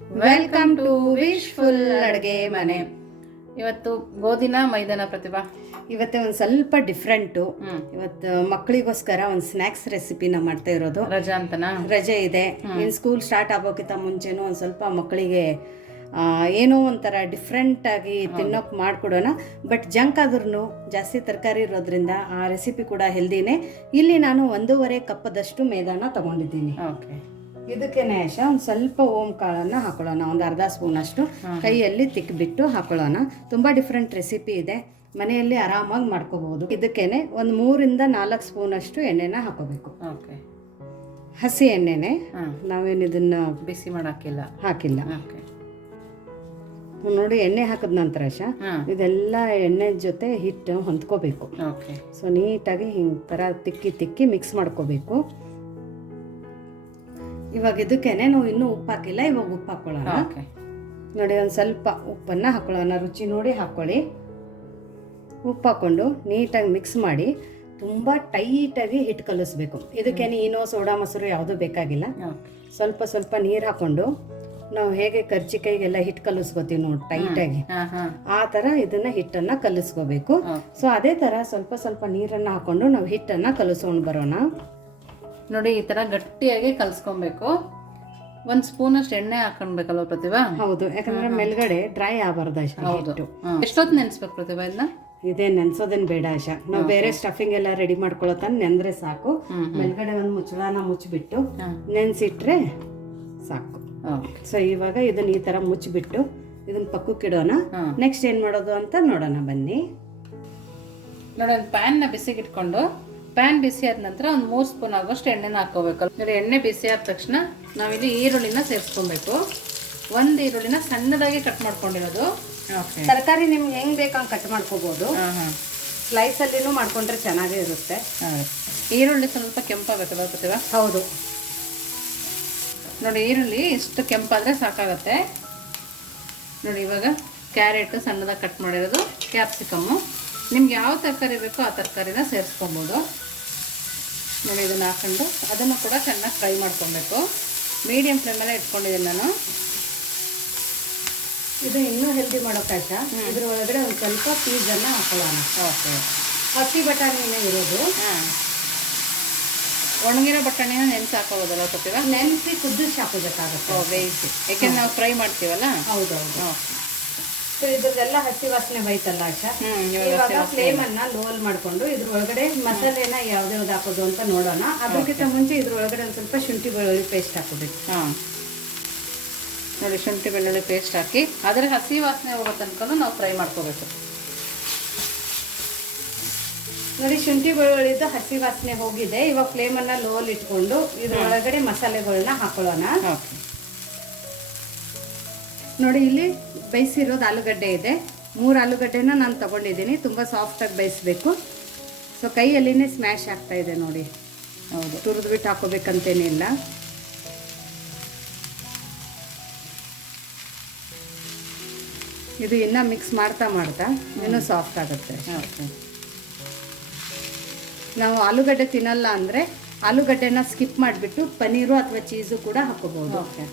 Welcome to wishful ಅಡುಗೆ ಮನೆ. ಇವತ್ತು ಗೋಧಿನ ಮೈದಾನ ಪ್ರತಿಭಾ? ಇವತ್ತೆ ಒಂದು ಸ್ವಲ್ಪ ಡಿಫ್ರೆಂಟು. ಇವತ್ತು ಮಕ್ಕಳಿಗೋಸ್ಕರ ಒಂದು ಸ್ನ್ಯಾಕ್ಸ್ ರೆಸಿಪಿನ ಮಾಡ್ತಾ ಇರೋದು. ರಜಾ ಅಂತನಾ? ರಜೆ ಇದೆ. ಇನ್ನು ಸ್ಕೂಲ್ ಸ್ಟಾರ್ಟ್ ಆಗೋಕ್ಕಿಂತ ಮುಂಚೆನೂ ಒಂದು ಸ್ವಲ್ಪ ಮಕ್ಕಳಿಗೆ ಏನೋ ಒಂಥರ ಡಿಫ್ರೆಂಟಾಗಿ ತಿನ್ನೋಕೆ ಮಾಡಿಕೊಡೋಣ. ಬಟ್ ಜಂಕ್ ಆದ್ರೂ ಜಾಸ್ತಿ ತರಕಾರಿ ಇರೋದ್ರಿಂದ ಆ ರೆಸಿಪಿ ಕೂಡ ಹೆಲ್ದಿನೇ ಇಲ್ಲಿ ನಾನು ಒಂದೂವರೆ ಕಪ್ಪದಷ್ಟು ಮೇದಾನ ತಗೊಂಡಿದ್ದೀನಿ. ಓಕೆ ಇದಕ್ಕೇನೆ ಆಶ ಒಂದು ಸ್ವಲ್ಪ ಓಂ ಕಾಳನ್ನು ಹಾಕೊಳ್ಳೋಣ. ಒಂದು ಅರ್ಧ ಸ್ಪೂನ್ ಅಷ್ಟು ಕೈಯಲ್ಲಿ ತಿಕ್ಕಿಬಿಟ್ಟು ಹಾಕೊಳ್ಳೋಣ. ತುಂಬ ಡಿಫ್ರೆಂಟ್ ರೆಸಿಪಿ ಇದೆ. ಮನೆಯಲ್ಲಿ ಆರಾಮಾಗಿ ಮಾಡ್ಕೋಬಹುದು. ಇದಕ್ಕೇನೆ ಒಂದು ಮೂರಿಂದ ನಾಲ್ಕು ಸ್ಪೂನ್ ಅಷ್ಟು ಎಣ್ಣೆನ ಹಾಕೋಬೇಕು. ಓಕೆ. ಹಸಿ ಎಣ್ಣೆನೆ ನಾವೇನು ಇದನ್ನ ಬಿಸಿ ಮಾಡಾಕಿಲ್ಲ ಹಾಕಿಲ್ಲ. ನೋಡಿ ಎಣ್ಣೆ ಹಾಕಿದ ನಂತರ ಶ ಇದೆಲ್ಲ ಎಣ್ಣೆ ಜೊತೆ ಹಿಟ್ಟು ಹೊಂದ್ಕೋಬೇಕು. ಸೊ ನೀಟಾಗಿ ಹಿಂಗೆ ಥರ ತಿಕ್ಕಿ ತಿಕ್ಕಿ ಮಿಕ್ಸ್ ಮಾಡ್ಕೋಬೇಕು. ಇವಾಗ ಇದಕ್ಕೇನೆ ನಾವು ಇನ್ನೂ ಉಪ್ಪು ಹಾಕಿಲ್ಲ ಇವಾಗ ಉಪ್ಪು ಹಾಕೊಳ್ಳೋಣ. ನೋಡಿ ಒಂದು ಸ್ವಲ್ಪ ಉಪ್ಪನ್ನು ಹಾಕೊಳ್ಳೋಣ. ರುಚಿ ನೋಡಿ ಹಾಕ್ಕೊಳ್ಳಿ ಉಪ್ಪು ಹಾಕ್ಕೊಂಡು ನೀಟಾಗಿ ಮಿಕ್ಸ್ ಮಾಡಿ ತುಂಬ ಟೈಟಾಗಿ ಹಿಟ್ಟು ಕಲಿಸ್ಬೇಕು. ಇದಕ್ಕೆ ಈನೋ ಸೋಡಾ ಮೊಸರು ಯಾವುದೂ ಬೇಕಾಗಿಲ್ಲ. ಸ್ವಲ್ಪ ಸ್ವಲ್ಪ ನೀರು ಹಾಕ್ಕೊಂಡು ನಾವು ಹೇಗೆ ಕರ್ಚಿಕಾಯಿಗೆಲ್ಲ ಹಿಟ್ಟು ಕಲಿಸ್ಕೋತೀವಿ ನೋಡಿ ಟೈಟಾಗಿ ಆ ಥರ ಇದನ್ನ ಹಿಟ್ಟನ್ನು ಕಲಿಸ್ಕೋಬೇಕು. ಸೊ ಅದೇ ಥರ ಸ್ವಲ್ಪ ಸ್ವಲ್ಪ ನೀರನ್ನು ಹಾಕ್ಕೊಂಡು ನಾವು ಹಿಟ್ಟನ್ನು ಕಲಿಸ್ಕೊಂಡು ಬರೋಣ. ನೋಡಿ ಈ ಥರ ಗಟ್ಟಿಯಾಗಿ ಕಲ್ಸ್ಕೊಬೇಕು. ಒಂದು ಸ್ಪೂನಷ್ಟು ಎಣ್ಣೆ ಹಾಕೊಂಡ್ಬೇಕಲ್ವ ಪ್ರತಿಭಾ? ಹೌದು ಯಾಕಂದ್ರೆ ಮೇಲ್ಗಡೆ ಡ್ರೈ ಆಗಬಾರ್ದು ಅಷ್ಟು ಹೌದು ಎಷ್ಟೊತ್ತು ನೆನ್ಸ್ಬೇಕು ಪ್ರತಿಭಾ ಇದನ್ನ ಇದೇ ನೆನ್ಸೋದೇನ್ ಬೇಡ ಆಶಾ. ನಾವು ಬೇರೆ ಸ್ಟಫಿಂಗ್ ಎಲ್ಲ ರೆಡಿ ಮಾಡ್ಕೊಳತ್ತಾನ ನೆಂದ್ರೆ ಸಾಕು. ಮೇಲ್ಗಡೆ ಒಂದು ಮುಚ್ಚಳನ ಮುಚ್ಚಿಬಿಟ್ಟು ನೆನ್ಸಿಟ್ರೆ ಸಾಕು. ಓಕೆ. ಸೊ ಇವಾಗ ಇದನ್ನ ಈ ತರ ಮುಚ್ಚಿಬಿಟ್ಟು ಇದನ್ನ ಪಕ್ಕಕ್ಕೆ ಇಡೋಣ. ನೆಕ್ಸ್ಟ್ ಏನ್ ಮಾಡೋದು ಅಂತ ನೋಡೋಣ ಬನ್ನಿ. ನೋಡೋಣ ಪ್ಯಾನ್ ಪ್ಯಾನ್ನ ಬಿಸಿಗೆ ಇಟ್ಕೊಂಡು ಪ್ಯಾನ್ ಬಿಸಿ ಆದ ನಂತರ ಒಂದು ಮೂರು ಸ್ಪೂನ್ ಆಗೋಷ್ಟು ಎಣ್ಣೆನ ಹಾಕೋಬೇಕು ನೋಡಿ ಎಣ್ಣೆ ಬಿಸಿ ಆದ ತಕ್ಷಣ ನಾವಿಲ್ಲಿ ಈರುಳ್ಳಿನ ಸೇರಿಸ್ಕೊಬೇಕು. ಒಂದು ಈರುಳ್ಳಿನ ಸಣ್ಣದಾಗಿ ಕಟ್ ಮಾಡ್ಕೊಂಡಿರೋದು. ತರಕಾರಿ ನಿಮ್ಗೆ ಹೆಂಗ್ ಬೇಕಂಗ್ ಕಟ್ ಮಾಡ್ಕೋಬಹುದು ಸ್ಲೈಸ್ ಅಲ್ಲಿನೂ ಮಾಡ್ಕೊಂಡ್ರೆ ಚೆನ್ನಾಗೇ ಇರುತ್ತೆ. ಈರುಳ್ಳಿ ಸ್ವಲ್ಪ ಕೆಂಪಾಗಬೇಕಲ್ಲ ಗೊತ್ತಿಲ್ಲ ಹೌದು. ನೋಡಿ ಈರುಳ್ಳಿ ಇಷ್ಟು ಕೆಂಪಾದ್ರೆ ಸಾಕಾಗತ್ತೆ. ನೋಡಿ ಇವಾಗ ಕ್ಯಾರೆಟ್ ಸಣ್ಣದಾಗಿ ಕಟ್ ಮಾಡಿರೋದು ಕ್ಯಾಪ್ಸಿಕಮ್ಮು. ನಿಮ್ಗೆ ಯಾವ ತರಕಾರಿ ಬೇಕೋ ಆ ತರಕಾರಿನ ಸೇರಿಸ್ಕೊಬೋದು. ನೋಡಿ ಇದನ್ನು ಹಾಕೊಂಡು ಅದನ್ನು ಕೂಡ ಚೆನ್ನಾಗಿ ಫ್ರೈ ಮಾಡ್ಕೊಬೇಕು. ಮೀಡಿಯಮ್ ಫ್ಲೇಮಲ್ಲೇ ಇಟ್ಕೊಂಡಿದ್ದೀನಿ ನಾನು. ಇದು ಇನ್ನೂ ಹೆಲ್ದಿ ಮಾಡೋಕ್ಕಾಶ ಇದ್ರ ಒಳಗಡೆ ಒಂದು ಸ್ವಲ್ಪ ಪೀಸನ್ನು ಹಾಕೊಳ್ಳೋಣ. ಓಕೆ ಹಸಿ ಬಟಾಣಿನೇ ಇರೋದು. ಹಾಂ ಒಣಗಿರೋ ಬಟಾಣಿನ ನೆನೆಸಿ ಹಾಕೋಬೋದಲ್ಲ ಕೊಟ್ಟಿರ ನೆನೆಸಿ ಕುದಿಸಿ ಹಾಕೋಬೇಕಾಗುತ್ತೆ. ಓ ಬೇಯಿಸಿ ಯಾಕೆಂದ್ರೆ ನಾವು ಫ್ರೈ ಮಾಡ್ತೀವಲ್ಲ? ಹೌದೌದು. ಓಕೆ ಸೊ ಇದ್ರದ್ದೆಲ್ಲ ಹಸಿ ವಾಸನೆ ಬೈತಲ್ಲ ಆಶಾ? ಇವಾಗ ಫ್ಲೇಮ್ ಅನ್ನ ಲೋಲ್ ಮಾಡ್ಕೊಂಡು ಇದ್ರ ಒಳಗಡೆ ಮಸಾಲೆನ ಯಾವ್ದ್ಯಾವ್ದು ಹಾಕೋದು ಅಂತ ನೋಡೋಣ. ಅದಕ್ಕಿಂತ ಮುಂಚೆ ಇದ್ರ ಒಳಗಡೆ ಒಂದು ಸ್ವಲ್ಪ ಶುಂಠಿ ಬೆಳ್ಳುಳ್ಳಿ ಪೇಸ್ಟ್ ಹಾಕೋಬೇಕು. ನೋಡಿ ಶುಂಠಿ ಬೆಳ್ಳುಳ್ಳಿ ಪೇಸ್ಟ್ ಹಾಕಿ. ಅದರ ಹಸಿ ವಾಸನೆ ಹೋಗೋ ತನಕ ನಾವು ಫ್ರೈ ಮಾಡ್ಕೋಬೇಕು. ನೋಡಿ ಶುಂಠಿ ಬೆಳ್ಳುಳ್ಳಿದ್ದು ಹಸಿ ವಾಸನೆ ಹೋಗಿದೆ. ಇವಾಗ ಫ್ಲೇಮ್ ಅನ್ನ ಲೋಲ್ ಇಟ್ಕೊಂಡು ಇದ್ರ ಒಳಗಡೆ ಮಸಾಲೆಗಳನ್ನ ಹಾಕೊಳ್ಳೋಣ ನೋಡಿ ಇಲ್ಲಿ ಬೇಯಿಸಿರೋದು ಆಲೂಗಡ್ಡೆ ಇದೆ. ಮೂರು ಆಲೂಗಡ್ಡೆನ ನಾನು ತಗೊಂಡಿದ್ದೀನಿ. ತುಂಬ ಸಾಫ್ಟಾಗಿ ಬೇಯಿಸ್ಬೇಕು. ಸೊ ಕೈಯಲ್ಲಿನೇ ಸ್ಮ್ಯಾಶ್ ಆಗ್ತಾ ಇದೆ ನೋಡಿ. ಹೌದು. ತುರಿದು ಬಿಟ್ಟು ಹಾಕೋಬೇಕಂತೇನಿಲ್ಲ ಇದು ಇನ್ನೂ ಮಿಕ್ಸ್ ಮಾಡ್ತಾ ಮಾಡ್ತಾ ಇನ್ನೂ ಸಾಫ್ಟ್ ಆಗುತ್ತೆ. ಓಕೆ ನಾವು ಆಲೂಗಡ್ಡೆ ತಿನ್ನಲ್ಲ ಅಂದರೆ ಆಲೂಗಡ್ಡೆನ ಸ್ಕಿಪ್ ಮಾಡಿಬಿಟ್ಟು ಪನ್ನೀರು ಅಥವಾ ಚೀಸು ಕೂಡ ಹಾಕೋಬೋದು ಓಕೆ.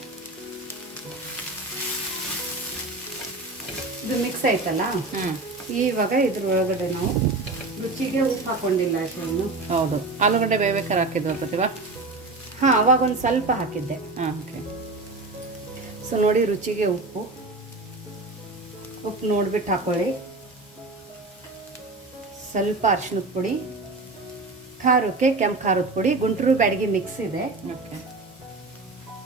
ಇದು ಮಿಕ್ಸ್ ಆಯ್ತಲ್ಲ? ಇವಾಗ ಇದ್ರ ಒಳಗಡೆ ನಾವು ರುಚಿಗೆ ಉಪ್ಪು ಹಾಕೊಂಡಿಲ್ಲ ಅಷ್ಟೇನು ಹೌದು. ಆಲೂಗಡ್ಡೆ ಬೇಯ್ಬೇಕಾದ್ರೆ ಹಾಕಿದ್ವ ಪ್ರತಿಭಾ ಹಾಂ ಅವಾಗ ಒಂದು ಸ್ವಲ್ಪ ಹಾಕಿದ್ದೆ. ಹಾಂ ಓಕೆ ಸೊ ನೋಡಿ ರುಚಿಗೆ ಉಪ್ಪು. ಉಪ್ಪು ನೋಡ್ಬಿಟ್ಟು ಹಾಕೊಳ್ಳಿ. ಸ್ವಲ್ಪ ಅರ್ಶಿನದ ಪುಡಿ ಖಾರಕ್ಕೆ ಕೆಂಪು ಖಾರದ ಪುಡಿ ಗುಂಟೂರು ಬ್ಯಾಡಗಿ ಮಿಕ್ಸ್ ಇದೆ. ಓಕೆ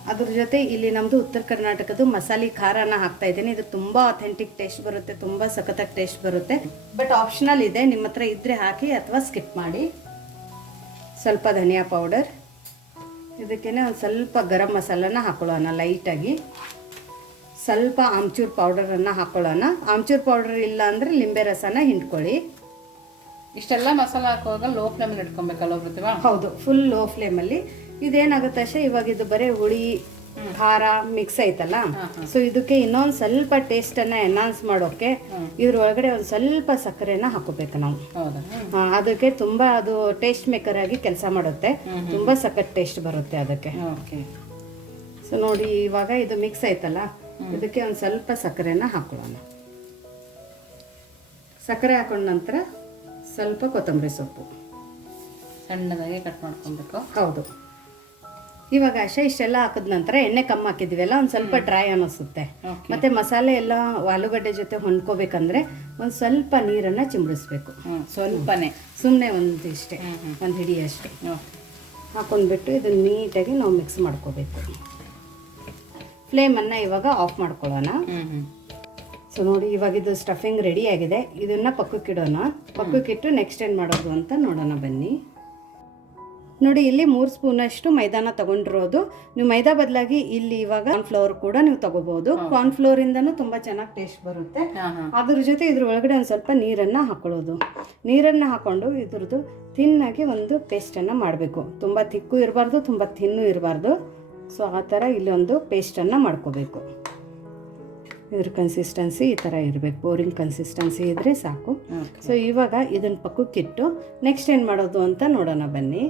ಅದ್ರ ಜೊತೆ ಇಲ್ಲಿ ನಮ್ಮದು ಉತ್ತರ ಕರ್ನಾಟಕದ ಮಸಾಲೆ ಖಾರನ ಹಾಕ್ತಾ ಇದ್ದೀನಿ. ಇದು ತುಂಬ ಅಥೆಂಟಿಕ್ ಟೇಸ್ಟ್ ಬರುತ್ತೆ ತುಂಬ ಸಖತ್ತಾಗಿ ಟೇಸ್ಟ್ ಬರುತ್ತೆ. ಬಟ್ ಆಪ್ಷನಲ್ ಇದೆ ನಿಮ್ಮ ಹತ್ರ ಇದ್ರೆ ಹಾಕಿ ಅಥವಾ ಸ್ಕಿಪ್ ಮಾಡಿ. ಸ್ವಲ್ಪ ಧನಿಯಾ ಪೌಡರ್ ಇದಕ್ಕೇನೆ ಒಂದು ಸ್ವಲ್ಪ ಗರಂ ಮಸಾಲನ ಹಾಕೊಳ್ಳೋಣ ಲೈಟಾಗಿ ಸ್ವಲ್ಪ ಆಮ್ಚೂರ್ ಪೌಡರನ್ನು ಹಾಕೊಳ್ಳೋಣ. ಆಮ್ಚೂರ್ ಪೌಡರ್ ಇಲ್ಲ ಅಂದರೆ ಲಿಂಬೆ ರಸನ ಹಿಂಡ್ಕೊಳ್ಳಿ. ಇಷ್ಟೆಲ್ಲ ಮಸಾಲ ಹಾಕುವಾಗ ಲೋ ಫ್ಲೇಮಲ್ಲಿ ಇಟ್ಕೊಬೇಕಲ್ಲ ಹೌದು ಫುಲ್ ಲೋ ಫ್ಲೇಮಲ್ಲಿ ಇದೇನಾಗುತ್ತೆ ಅಷ್ಟೇ ಇವಾಗ ಇದು ಬರೀ ಹುಳಿ ಖಾರ ಮಿಕ್ಸ್ ಐತಲ್ಲ? ಸೊ ಇದಕ್ಕೆ ಇನ್ನೊಂದು ಸ್ವಲ್ಪ ಟೇಸ್ಟನ್ನು ಎನ್ಹಾನ್ಸ್ ಮಾಡೋಕೆ ಇದ್ರ ಒಳಗಡೆ ಒಂದು ಸ್ವಲ್ಪ ಸಕ್ಕರೆನ ಹಾಕೋಬೇಕು ನಾವು. ಅದಕ್ಕೆ ತುಂಬ ಅದು ಟೇಸ್ಟ್ ಮೇಕರ್ ಆಗಿ ಕೆಲಸ ಮಾಡುತ್ತೆ. ತುಂಬ ಸಖತ್ ಟೇಸ್ಟ್ ಬರುತ್ತೆ ಅದಕ್ಕೆ. ಓಕೆ. ಸೊ ಸೊ ನೋಡಿ ಇವಾಗ ಇದು ಮಿಕ್ಸ್ ಐತಲ್ಲ? ಇದಕ್ಕೆ ಒಂದು ಸ್ವಲ್ಪ ಸಕ್ಕರೆನ ಹಾಕೊಳ್ಳೋಣ. ಸಕ್ಕರೆ ಹಾಕೊಂಡ ನಂತರ ಸ್ವಲ್ಪ ಕೊತ್ತಂಬರಿ ಸೊಪ್ಪು. ಸಣ್ಣದಾಗಿ ಕಟ್ ಮಾಡ್ಕೊಬೇಕು. ಹೌದು. ಇವಾಗ ಅಶ ಇಷ್ಟೆಲ್ಲ ಹಾಕಿದ ನಂತರ ಎಣ್ಣೆ ಕಮ್ಮಿ ಹಾಕಿದ್ವಲ್ಲ ಒಂದು ಸ್ವಲ್ಪ ಡ್ರೈ ಅನ್ನಿಸುತ್ತೆ ಮತ್ತೆ ಮಸಾಲೆ ಎಲ್ಲ ಆಲೂಗಡ್ಡೆ ಜೊತೆ ಹೊಂದ್ಕೋಬೇಕಂದ್ರೆ ಒಂದು ಸ್ವಲ್ಪ ನೀರನ್ನು ಚಿಂಬಡಿಸ್ಬೇಕು ಸ್ವಲ್ಪನೇ. ಸುಮ್ಮನೆ ಒಂದು ಇಷ್ಟೇ. ಒಂದು ಹಿಡಿ ಅಷ್ಟೇ. ಹಾಕೊಂಡ್ಬಿಟ್ಟು ಇದನ್ನ ನೀಟಾಗಿ ನಾವು ಮಿಕ್ಸ್ ಮಾಡ್ಕೋಬೇಕು. ಫ್ಲೇಮನ್ನು ಇವಾಗ ಆಫ್ ಮಾಡ್ಕೊಳ್ಳೋಣ. ಸೊ ನೋಡಿ ಇವಾಗ ಇದು ಸ್ಟಫಿಂಗ್ ರೆಡಿ ಆಗಿದೆ. ಇದನ್ನ ಪಕ್ಕಕ್ಕಿಡೋಣ. ಪಕ್ಕಕ್ಕಿಟ್ಟು ನೆಕ್ಸ್ಟ್ ಏನು ಮಾಡೋದು ಅಂತ ನೋಡೋಣ ಬನ್ನಿ. ನೋಡಿ ಇಲ್ಲಿ ಮೂರು ಸ್ಪೂನಷ್ಟು ಮೈದಾನ ತಗೊಂಡಿರೋದು. ನೀವು ಮೈದಾ ಬದಲಾಗಿ ಇಲ್ಲಿ ಇವಾಗ ಕಾರ್ನ್ಫ್ಲವರ್ ಕೂಡ ನೀವು ತಗೋಬಹುದು ಕಾರ್ನ್ಫ್ಲವರಿಂದನೂ ತುಂಬ ಚೆನ್ನಾಗಿ ಟೇಸ್ಟ್ ಬರುತ್ತೆ. ಅದ್ರ ಜೊತೆ ಇದ್ರ ಒಳಗಡೆ ಒಂದು ಸ್ವಲ್ಪ ನೀರನ್ನ ಹಾಕೊಳ್ಳೋದು. ನೀರನ್ನ ಹಾಕೊಂಡು ಇದ್ರದ್ದು ತಿನ್ನಾಗಿ ಒಂದು ಪೇಸ್ಟನ್ನು ಮಾಡಬೇಕು. ತುಂಬ ತಿಕ್ಕು ಇರಬಾರ್ದು ತುಂಬ ತಿನ್ನು ಇರಬಾರ್ದು. ಸೊ ಆ ಥರ ಇಲ್ಲೊಂದು ಪೇಸ್ಟನ್ನು ಮಾಡ್ಕೋಬೇಕು. ಇದ್ರ ಕನ್ಸಿಸ್ಟೆನ್ಸಿ ಈ ಥರ ಇರಬೇಕು. ಬೋರಿಂಗ್ ಕನ್ಸಿಸ್ಟೆನ್ಸಿ ಇದ್ದರೆ ಸಾಕು. ಸೊ ಇವಾಗ ಇದನ್ನು ಪಕ್ಕಕ್ಕಿಟ್ಟು ನೆಕ್ಸ್ಟ್ ಏನು ಮಾಡೋದು ಅಂತ ನೋಡೋಣ ಬನ್ನಿ.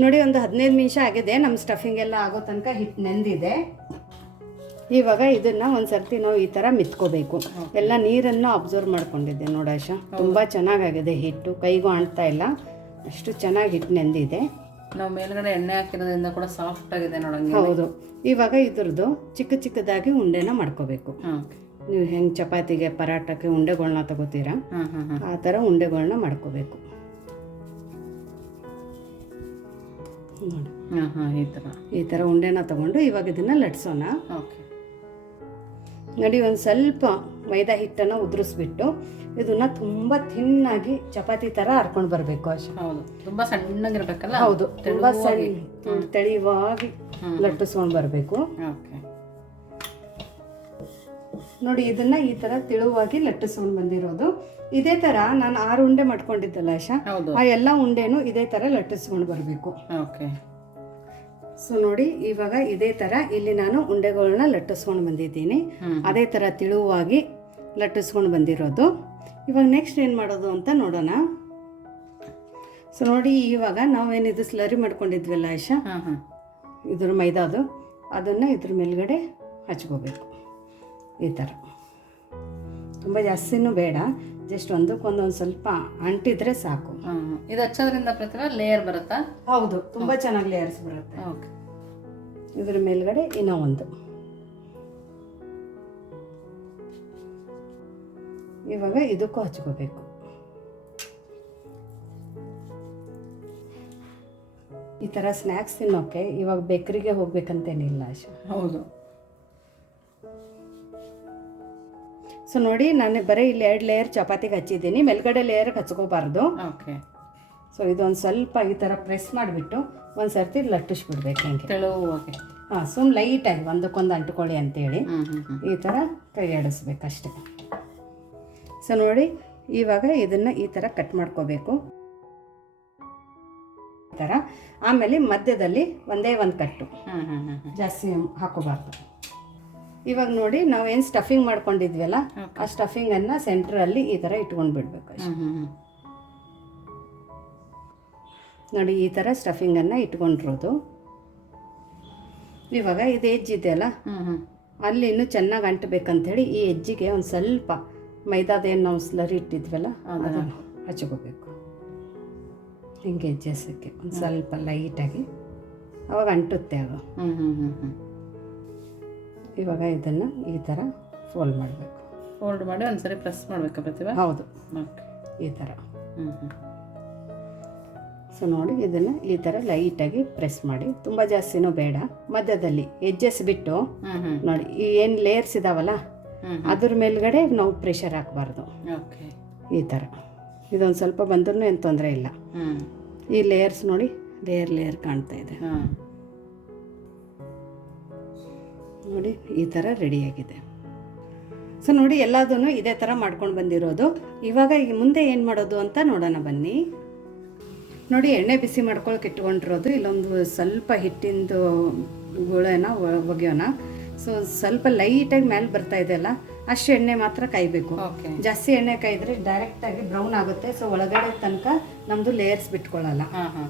ನೋಡಿ ಒಂದು ಹದಿನೈದು ನಿಮಿಷ ಆಗಿದೆ. ನಮ್ಮ ಸ್ಟಫಿಂಗ್ ಎಲ್ಲ ಆಗೋ ತನಕ ಹಿಟ್ಟು ನೆಂದಿದೆ. ಇವಾಗ ಇದನ್ನ ಒಂದು ಸರ್ತಿ ನಾವು ಈ ಥರ ಮಿತ್ಕೋಬೇಕು. ಎಲ್ಲ ನೀರನ್ನು ಅಬ್ಸರ್ವ್ ಮಾಡ್ಕೊಂಡಿದ್ದೆ ನೋಡಾಶ ತುಂಬ ಚೆನ್ನಾಗಾಗಿದೆ ಹಿಟ್ಟು. ಕೈಗೂ ಆಣ್ತಾ ಇಲ್ಲ. ಅಷ್ಟು ಚೆನ್ನಾಗಿ ಹಿಟ್ಟು ನೆಂದಿದೆ. ನಾವು ಮೇಲ್ಗಡೆ ಎಣ್ಣೆ ಹಾಕಿರೋದ್ರಿಂದ ಕೂಡ ಸಾಫ್ಟ್ ಆಗಿದೆ ನೋಡಂಗೆ ಹೌದು. ಇವಾಗ ಇದ್ರದ್ದು ಚಿಕ್ಕ ಚಿಕ್ಕದಾಗಿ ಉಂಡೆನ ಮಾಡ್ಕೋಬೇಕು. ನೀವು ಹೆಂಗೆ ಚಪಾತಿಗೆ ಪರಾಟಕ್ಕೆ ಉಂಡೆಗಳನ್ನ ತಗೋತೀರಾ? ಆ ಥರ ಉಂಡೆಗಳನ್ನ ಮಾಡ್ಕೋಬೇಕು. ನೋಡಿ. ಈ ಥರ ಈ ಥರ ಉಂಡೆನ ತಗೊಂಡು ಇವಾಗ ಇದನ್ನು ಲಟ್ಸೋಣ. ಓಕೆ. ನೋಡಿ ಒಂದು ಸ್ವಲ್ಪ ಮೈದಾ ಹಿಟ್ಟನ್ನು ಉದುರಿಸ್ಬಿಟ್ಟು ಇದನ್ನ ತುಂಬ ಥಿನ್ನಾಗಿ ಚಪಾತಿ ಥರ ಹರ್ಕೊಂಡು ಬರಬೇಕು ಅಷ್ಟೇ ಹೌದು. ತುಂಬ ಸಣ್ಣಗಿರ್ಬೇಕಲ್ಲ? ಹೌದು. ತುಂಬ ಸಣ್ಣ ತೆಳಿವಾಗಿ ಲಟ್ಟಿಸ್ಕೊಂಡು ಬರಬೇಕು. ಓಕೆ. ನೋಡಿ ಇದನ್ನ ಈ ತರ ತಿಳುವಾಗಿ ಲಟ್ಟಿಸ್ಕೊಂಡು ಬಂದಿರೋದು. ಇದೇ ತರ ನಾನು ಆರು ಉಂಡೆ ಮಾಡ್ಕೊಂಡಿದ್ದಲ್ಲ ಆಶಾ? ಆ ಎಲ್ಲ ಉಂಡೆನು ಇದೇ ತರ ಲಟ್ಟಿಸ್ಕೊಂಡು ಬರಬೇಕು. ಸೊ ನೋಡಿ ಇವಾಗ ಇದೇ ತರ ಇಲ್ಲಿ ನಾನು ಉಂಡೆಗಳನ್ನ ಲಟ್ಟಿಸ್ಕೊಂಡು ಬಂದಿದ್ದೀನಿ. ಅದೇ ತರ ತಿಳುವಾಗಿ ಲಟ್ಟಿಸ್ಕೊಂಡು ಬಂದಿರೋದು. ಇವಾಗ ನೆಕ್ಸ್ಟ್ ಏನು ಮಾಡೋದು ಅಂತ ನೋಡೋಣ. ಸೊ ನೋಡಿ ಇವಾಗ ನಾವೇನಿದು ಸ್ಲರಿ ಮಾಡ್ಕೊಂಡಿದ್ವಲ್ಲ ಆಶಾ? ಇದ್ರ ಮೈದಾದು. ಅದನ್ನು ಇದ್ರ ಮೇಲ್ಗಡೆ ಹಚ್ಕೋಬೇಕು. ಈ ಥರ. ತುಂಬ ಜಾಸ್ತಿನೂ ಬೇಡ. ಜಸ್ಟ್ ಒಂದಕ್ಕೊಂದೊಂದು ಸ್ವಲ್ಪ ಅಂಟಿದ್ರೆ ಸಾಕು. ಇದು ಹಚ್ಚೋದ್ರಿಂದ ಪ್ರತಿಭಾ ಲೇಯರ್ ಬರುತ್ತಾ? ಹೌದು ತುಂಬ ಚೆನ್ನಾಗಿ ಲೇಯರ್ಸ್ ಬರುತ್ತೆ. ಓಕೆ. ಇದ್ರ ಮೇಲ್ಗಡೆ ಇನ್ನೂ ಒಂದು. ಇವಾಗ ಇದಕ್ಕೂ ಹಚ್ಕೋಬೇಕು. ಈ ಥರ ಸ್ನ್ಯಾಕ್ಸ್ ತಿನ್ನೋಕ್ಕೆ ಇವಾಗ ಬೇಕ್ರಿಗೆ ಹೋಗ್ಬೇಕಂತೇನಿಲ್ಲ ಆಶಾ. ಹೌದು. ಸೊ ನೋಡಿ ನಾನು ಬರೀ ಇಲ್ಲಿ ಎರಡು ಲೇಯರ್ ಚಪಾತಿಗೆ ಹಚ್ಚಿದ್ದೀನಿ. ಮೇಲ್ಗಡೆ ಲೇಯರ್ ಹಚ್ಕೋಬಾರ್ದು. ಓಕೆ ಸೊ ಇದೊಂದು ಸ್ವಲ್ಪ ಈ ಥರ ಪ್ರೆಸ್ ಮಾಡಿಬಿಟ್ಟು ಒಂದು ಸರ್ತಿ ಲಟ್ಟಿಸ್ಬಿಡ್ಬೇಕು ಹಂಗೆ. ಓಕೆ ಹಾಂ ಸುಮ್ ಲೈಟಾಗಿ ಒಂದಕ್ಕೊಂದು ಅಂಟ್ಕೊಳ್ಳಿ ಅಂತೇಳಿ. ಈ ಥರ ಕೈ ಆಡಿಸ್ಬೇಕಷ್ಟೆ ಸೊ ನೋಡಿ ಇವಾಗ ಇದನ್ನು ಈ ಥರ ಕಟ್ ಮಾಡ್ಕೋಬೇಕು. ಈ ಥರ ಆಮೇಲೆ ಮಧ್ಯದಲ್ಲಿ ಒಂದೇ ಒಂದು ಕಟ್ಟು. ಜಾಸ್ತಿ ಹಾಕೋಬಾರ್ದು. ಇವಾಗ ನೋಡಿ ನಾವು ಏನು ಸ್ಟಫಿಂಗ್ ಮಾಡ್ಕೊಂಡಿದ್ವಲ್ಲ ಆ ಸ್ಟಫಿಂಗನ್ನು ಸೆಂಟ್ರಲ್ಲಿ ಈ ಥರ ಇಟ್ಕೊಂಡು ಬಿಡ್ಬೇಕು ನೋಡಿ ಈ ಥರ ಸ್ಟಫಿಂಗನ್ನು ಇಟ್ಕೊಂಡಿರೋದು. ಇವಾಗ ಇದು ಹೆಜ್ಜಿದೆಯಲ್ಲ ಅಲ್ಲಿ? ಇನ್ನೂ ಚೆನ್ನಾಗಿ ಅಂಟಬೇಕಂತೇಳಿ ಈ ಹೆಜ್ಜಿಗೆ ಒಂದು ಸ್ವಲ್ಪ ಮೈದಾದೇನು ನಾವು ಸ್ಲರಿ ಇಟ್ಟಿದ್ವಲ್ಲ ಅದನ್ನು ಹಚ್ಕೋಬೇಕು. ಹಿಂಗೆ ಎಜ್ಜೆಸಕ್ಕೆ ಒಂದು ಸ್ವಲ್ಪ ಲೈಟಾಗಿ ಅವಾಗ ಅಂಟುತ್ತೆ ಅದು. ಹ್ಞೂ ಹ್ಞೂ ಹ್ಞೂ ಹ್ಞೂ ಇವಾಗ ಇದನ್ನು ಈ ಥರ ಫೋಲ್ಡ್ ಮಾಡಬೇಕು. ಫೋಲ್ಡ್ ಮಾಡಿ ಒಂದ್ಸರಿ ಪ್ರೆಸ್ ಮಾಡಬೇಕಾ ಪ್ರತಿಭಾ ಹೌದು. ಓಕೆ ಈ ಥರ ಹ್ಞೂ ಹ್ಞೂ ಸೊ ನೋಡಿ ಇದನ್ನು ಈ ಥರ ಲೈಟಾಗಿ ಪ್ರೆಸ್ ಮಾಡಿ. ತುಂಬ ಜಾಸ್ತಿನೂ ಬೇಡ. ಮಧ್ಯದಲ್ಲಿ ಎಜ್ಜಸ್ ಬಿಟ್ಟು ನೋಡಿ ಈ ಏನು ಲೇಯರ್ಸ್ ಇದಾವಲ್ಲ ಅದ್ರ ಮೇಲ್ಗಡೆ ನಾವು ಪ್ರೆಷರ್ ಹಾಕಬಾರ್ದು. ಈ ಥರ ಇದೊಂದು ಸ್ವಲ್ಪ ಬಂದ್ರೂ ಏನು ತೊಂದರೆ ಇಲ್ಲ. ಈ ಲೇಯರ್ಸ್ ನೋಡಿ ಲೇಯರ್ ಲೇಯರ್ ಕಾಣ್ತಾ ಇದೆ. ನೋಡಿ ಈ ಥರ ರೆಡಿಯಾಗಿದೆ ಸೊ ನೋಡಿ ಎಲ್ಲದನ್ನು ಇದೇ ಥರ ಮಾಡ್ಕೊಂಡು ಬಂದಿರೋದು. ಇವಾಗ ಈಗ ಮುಂದೆ ಏನು ಮಾಡೋದು ಅಂತ ನೋಡೋಣ ಬನ್ನಿ. ನೋಡಿ ಎಣ್ಣೆ ಬಿಸಿ ಮಾಡ್ಕೊಳಕ್ಕೆ ಇಟ್ಕೊಂಡಿರೋದು. ಇಲ್ಲೊಂದು ಸ್ವಲ್ಪ ಹಿಟ್ಟಿಂದು ಗುಳೆನ ಒಗೆಯೋಣ. ಸೊ ಸ್ವಲ್ಪ ಲೈಟಾಗಿ ಮೇಲೆ ಬರ್ತಾ ಇದೆಯಲ್ಲ ಅಷ್ಟು ಎಣ್ಣೆ ಮಾತ್ರ ಕಾಯಬೇಕು. ಓಕೆ ಜಾಸ್ತಿ ಎಣ್ಣೆ ಕಾಯಿದ್ರೆ ಡೈರೆಕ್ಟಾಗಿ ಬ್ರೌನ್ ಆಗುತ್ತೆ. ಸೊ ಒಳಗಡೆ ತನಕ ನಮ್ಮದು ಲೇಯರ್ಸ್ ಬಿಟ್ಕೊಳ್ಳಲ್ಲ ಹಾಂ ಹಾಂ.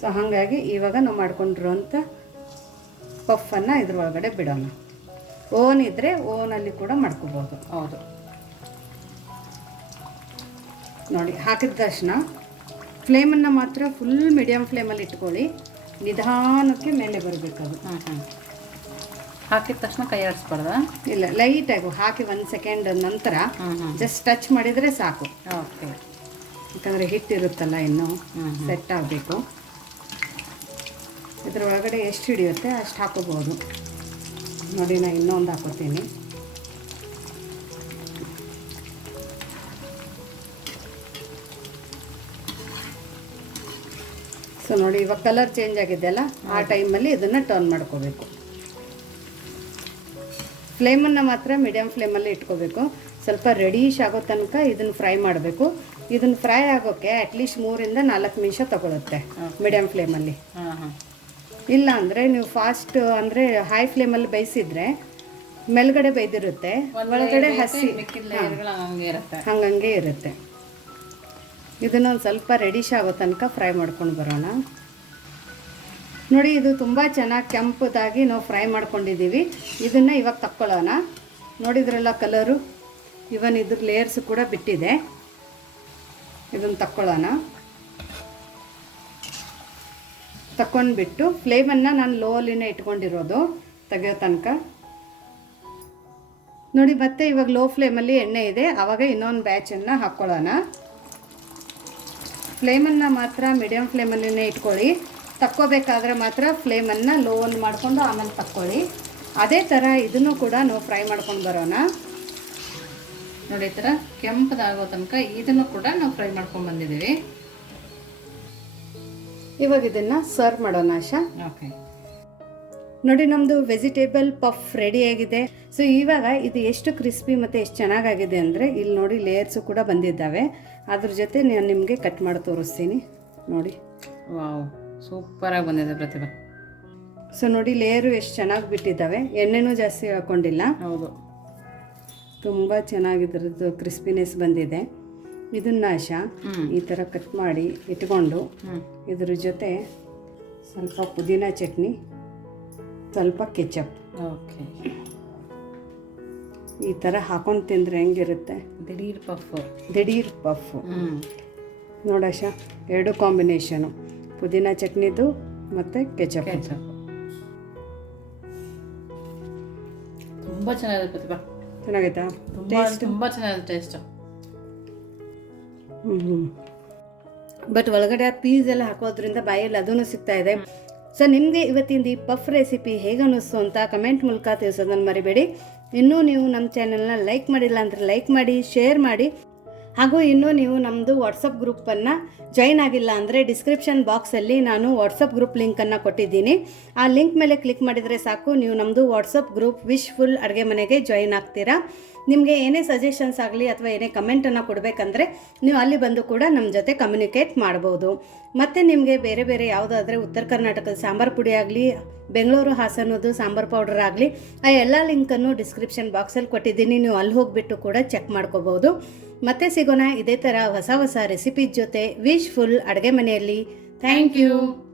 ಸೊ ಹಾಗಾಗಿ ಇವಾಗ ನಾವು ಮಾಡ್ಕೊಂಡಿರೋಂಥ ಪಫನ್ನು ಇದ್ರೊಳಗಡೆ ಬಿಡೋಣ. ಓನ್ ಇದ್ದರೆ ಓನಲ್ಲಿ ಕೂಡ ಮಾಡ್ಕೋಬೋದು. ಹೌದು. ನೋಡಿ ಹಾಕಿದ ತಕ್ಷಣ ಫ್ಲೇಮನ್ನು ಮಾತ್ರ ಫುಲ್ ಮೀಡಿಯಮ್ ಫ್ಲೇಮಲ್ಲಿ ಇಟ್ಕೊಳ್ಳಿ. ನಿಧಾನಕ್ಕೆ ಮೇಲೆ ಬರಬೇಕು ಅದು. ಹಾಕಿದ ತಕ್ಷಣ ಕೈ ಆಡಿಸ್ಬಾರ್ದ? ಇಲ್ಲ ಲೈಟಾಗಿ ಹಾಕಿ ಒಂದು ಸೆಕೆಂಡ್ ನಂತರ ಜಸ್ಟ್ ಟಚ್ ಮಾಡಿದರೆ ಸಾಕು. ಓಕೆ. ಯಾಕಂದರೆ ಹಿಟ್ಟಿರುತ್ತಲ್ಲ ಇನ್ನು. ಸೆಟ್ ಆಗಬೇಕು. ಇದ್ರ ಒಳಗಡೆ ಎಷ್ಟು ಹಿಡಿಯುತ್ತೆ ಅಷ್ಟು ಹಾಕೋಬೋದು. ನೋಡಿ ನಾನು ಇನ್ನೊಂದು ಹಾಕೋತೀನಿ. ಸೊ ನೋಡಿ ಇವಾಗ ಕಲರ್ ಚೇಂಜ್ ಆಗಿದೆಯಲ್ಲ ಆ ಟೈಮಲ್ಲಿ ಇದನ್ನು ಟರ್ನ್ ಮಾಡ್ಕೋಬೇಕು. ಫ್ಲೇಮನ್ನು ಮಾತ್ರ ಮೀಡಿಯಮ್ ಫ್ಲೇಮಲ್ಲಿ ಇಟ್ಕೋಬೇಕು. ಸ್ವಲ್ಪ ರೆಡಿಶ್ ಆಗೋ ತನಕ ಇದನ್ನು ಫ್ರೈ ಮಾಡಬೇಕು. ಇದನ್ನು ಫ್ರೈ ಆಗೋಕ್ಕೆ ಅಟ್ಲೀಸ್ಟ್ ಮೂರಿಂದ ನಾಲ್ಕು ನಿಮಿಷ ತಗೊಳುತ್ತೆ ಮೀಡಿಯಮ್ ಫ್ಲೇಮಲ್ಲಿ ಹಾಂ ಹಾಂ. ಇಲ್ಲ ಅಂದರೆ ನೀವು ಫಾಸ್ಟ್ ಅಂದರೆ ಹೈ ಫ್ಲೇಮಲ್ಲಿ ಬೇಯಿಸಿದ್ರೆ ಮೇಲ್ಗಡೆ ಬೇಯ್ದಿರುತ್ತೆ. ಒಳಗಡೆ ಹಸಿ ಹಂಗಂಗೆ ಇರುತ್ತೆ. ಇದನ್ನೊಂದು ಸ್ವಲ್ಪ ರೆಡಿಶ್ ಆಗೋ ತನಕ ಫ್ರೈ ಮಾಡ್ಕೊಂಡು ಬರೋಣ. ನೋಡಿ ಇದು ತುಂಬ ಚೆನ್ನಾಗಿ ಕೆಂಪದಾಗಿ ನಾವು ಫ್ರೈ ಮಾಡ್ಕೊಂಡಿದ್ದೀವಿ. ಇದನ್ನು ಇವಾಗ ತಕ್ಕೊಳ್ಳೋಣ. ನೋಡಿದ್ರಲ್ಲ ಕಲರು ಇವನ್ ಇದ್ರ ಲೇಯರ್ಸ್ ಕೂಡ ಬಿಟ್ಟಿದೆ. ಇದನ್ನು ತಕ್ಕೊಳ್ಳೋಣ. ತಕೊಂಡ್ಬಿಟ್ಟು ಫ್ಲೇಮನ್ನು ನಾನು ಲೋ ಅಲ್ಲಿನೇ ಇಟ್ಕೊಂಡಿರೋದು ತೆಗೆಯೋ ತನಕ. ನೋಡಿ, ಮತ್ತೆ ಇವಾಗ ಲೋ ಫ್ಲೇಮಲ್ಲಿ ಎಣ್ಣೆ ಇದೆ. ಆವಾಗ ಇನ್ನೊಂದು ಬ್ಯಾಚನ್ನು ಹಾಕ್ಕೊಳ್ಳೋಣ ಫ್ಲೇಮನ್ನು ಮಾತ್ರ ಮೀಡಿಯಮ್ ಫ್ಲೇಮಲ್ಲಿನೇ ಇಟ್ಕೊಳ್ಳಿ. ತಕ್ಕೋಬೇಕಾದ್ರೆ ಮಾತ್ರ ಫ್ಲೇಮನ್ನು ಲೋ ಒಂದು ಮಾಡಿಕೊಂಡು ಆಮೇಲೆ ತಕ್ಕೊಳ್ಳಿ. ಅದೇ ಥರ ಇದನ್ನು ಕೂಡ ನಾವು ಫ್ರೈ ಮಾಡ್ಕೊಂಡು ಬರೋಣ. ನೋಡಿ, ಈ ಥರ ಕೆಂಪದಾಗೋ ತನಕ ಇದನ್ನು ಕೂಡ ನಾವು ಫ್ರೈ ಮಾಡ್ಕೊಂಡು ಬಂದಿದ್ದೀವಿ. ಇವಾಗ ಇದನ್ನು ಸರ್ವ್ ಮಾಡೋಣ ಆಶಾ. ಓಕೆ. ನೋಡಿ ನಮ್ಮದು ವೆಜಿಟೇಬಲ್ ಪಫ್ ರೆಡಿ ಆಗಿದೆ. ಸೊ ಇವಾಗ ಇದು ಎಷ್ಟು ಕ್ರಿಸ್ಪಿ ಮತ್ತು ಎಷ್ಟು ಚೆನ್ನಾಗಾಗಿದೆ ಅಂದರೆ ಇಲ್ಲಿ ನೋಡಿ ಲೇಯರ್ಸು ಕೂಡ ಬಂದಿದ್ದಾವೆ. ಅದ್ರ ಜೊತೆ ನಾನು ನಿಮಗೆ ಕಟ್ ಮಾಡಿ ತೋರಿಸ್ತೀನಿ. ನೋಡಿ. ವಾವ್ ಸೂಪರಾಗಿ ಬಂದಿದೆ ಪ್ರತಿಭಾ. ಸೊ ನೋಡಿ ಲೇಯರು ಎಷ್ಟು ಚೆನ್ನಾಗಿ ಬಿಟ್ಟಿದ್ದಾವೆ. ಎಣ್ಣೆನೂ ಜಾಸ್ತಿ ಹಾಕೊಂಡಿಲ್ಲ. ಹೌದು. ತುಂಬ ಚೆನ್ನಾಗಿದ್ರದ್ದು ಕ್ರಿಸ್ಪಿನೆಸ್ ಬಂದಿದೆ. ಇದನ್ನ ಆಶಾ ಈ ಥರ ಕಟ್ ಮಾಡಿ ಇಟ್ಕೊಂಡು ಇದ್ರ ಜೊತೆ ಸ್ವಲ್ಪ ಪುದೀನ ಚಟ್ನಿ ಸ್ವಲ್ಪ ಕೆಚಪ್. ಓಕೆ. ಈ ಥರ ಹಾಕೊಂಡು ತಿಂದರೆ ಹೆಂಗಿರುತ್ತೆ? ದಿಢೀರ್ ಪಫ್. ದಿಢೀರ್ ಪಫ್. ನೋಡಾಶ ಎರಡು ಕಾಂಬಿನೇಷನು ಪುದೀನ ಚಟ್ನಿದು ಮತ್ತು ಕೆಚಪ್. ಕೆಚಪ್. ತುಂಬ ಚೆನ್ನಾಗಿದೆ ಪ್ರತಿಭಾ ಚೆನ್ನಾಗೈತಾ? ಟೇಸ್ಟ್ ತುಂಬ ಚೆನ್ನಾಗಿದೆ ಟೇಸ್ಟ್ ಬಟ್ ಒಳಗಡೆ ಆ ಪೀಸ್ ಎಲ್ಲ ಹಾಕೋದ್ರಿಂದ ಬಾಯಲ್ಲಿ ಅದೂ ಸಿಗ್ತಾ ಇದೆ. ಸೊ ನಿಮಗೆ ಇವತ್ತಿಂದ ಈ ಪಫ್ ರೆಸಿಪಿ ಹೇಗೆ ಅನ್ನಿಸ್ತು ಅಂತ ಕಮೆಂಟ್ ಮೂಲಕ ತಿಳಿಸೋದನ್ನು ಮರಿಬೇಡಿ. ಇನ್ನೂ ನೀವು ನಮ್ಮ ಚಾನೆಲ್ನ ಲೈಕ್ ಮಾಡಿಲ್ಲ ಅಂದರೆ ಲೈಕ್ ಮಾಡಿ ಶೇರ್ ಮಾಡಿ. ಹಾಗೂ ಇನ್ನೂ ನೀವು ನಮ್ಮದು ವಾಟ್ಸಪ್ ಗ್ರೂಪನ್ನು ಜಾಯಿನ್ ಆಗಿಲ್ಲ ಅಂದರೆ ಡಿಸ್ಕ್ರಿಪ್ಷನ್ ಬಾಕ್ಸಲ್ಲಿ ನಾನು ವಾಟ್ಸಪ್ ಗ್ರೂಪ್ ಲಿಂಕನ್ನು ಕೊಟ್ಟಿದ್ದೀನಿ. ಆ ಲಿಂಕ್ ಮೇಲೆ ಕ್ಲಿಕ್ ಮಾಡಿದರೆ ಸಾಕು. ನೀವು ನಮ್ಮದು ವಾಟ್ಸಪ್ ಗ್ರೂಪ್ ವಿಶ್ ಫುಲ್ ಅಡುಗೆ ಮನೆಗೆ ಜಾಯಿನ್ ಆಗ್ತೀರಾ. ನಿಮಗೆ ಏನೇ ಸಜೆಷನ್ಸ್ ಆಗಲಿ ಅಥವಾ ಏನೇ ಕಮೆಂಟನ್ನು ಕೊಡಬೇಕಂದ್ರೆ ನೀವು ಅಲ್ಲಿ ಬಂದು ಕೂಡ ನಮ್ಮ ಜೊತೆ ಕಮ್ಯುನಿಕೇಟ್ ಮಾಡ್ಬೋದು. ಮತ್ತು ನಿಮಗೆ ಬೇರೆ ಬೇರೆ ಯಾವುದಾದ್ರೆ ಉತ್ತರ ಕರ್ನಾಟಕದ ಸಾಂಬಾರು ಪುಡಿ ಆಗಲಿ, ಬೆಂಗಳೂರು ಹಾಸನದು ಸಾಂಬಾರು ಪೌಡರ್ ಆಗಲಿ, ಆ ಎಲ್ಲ ಲಿಂಕನ್ನು ಡಿಸ್ಕ್ರಿಪ್ಷನ್ ಬಾಕ್ಸಲ್ಲಿ ಕೊಟ್ಟಿದ್ದೀನಿ. ನೀವು ಅಲ್ಲಿ ಹೋಗಿಬಿಟ್ಟು ಕೂಡ ಚೆಕ್ ಮಾಡ್ಕೋಬೋದು. ಮತ್ತೆ ಸಿಗೋಣ ಇದೇ ಥರ ಹೊಸ ಹೊಸ ರೆಸಿಪಿ ಜೊತೆ ವಿಶ್ ಫುಲ್ ಅಡುಗೆ ಮನೆಯಲ್ಲಿ. Thank you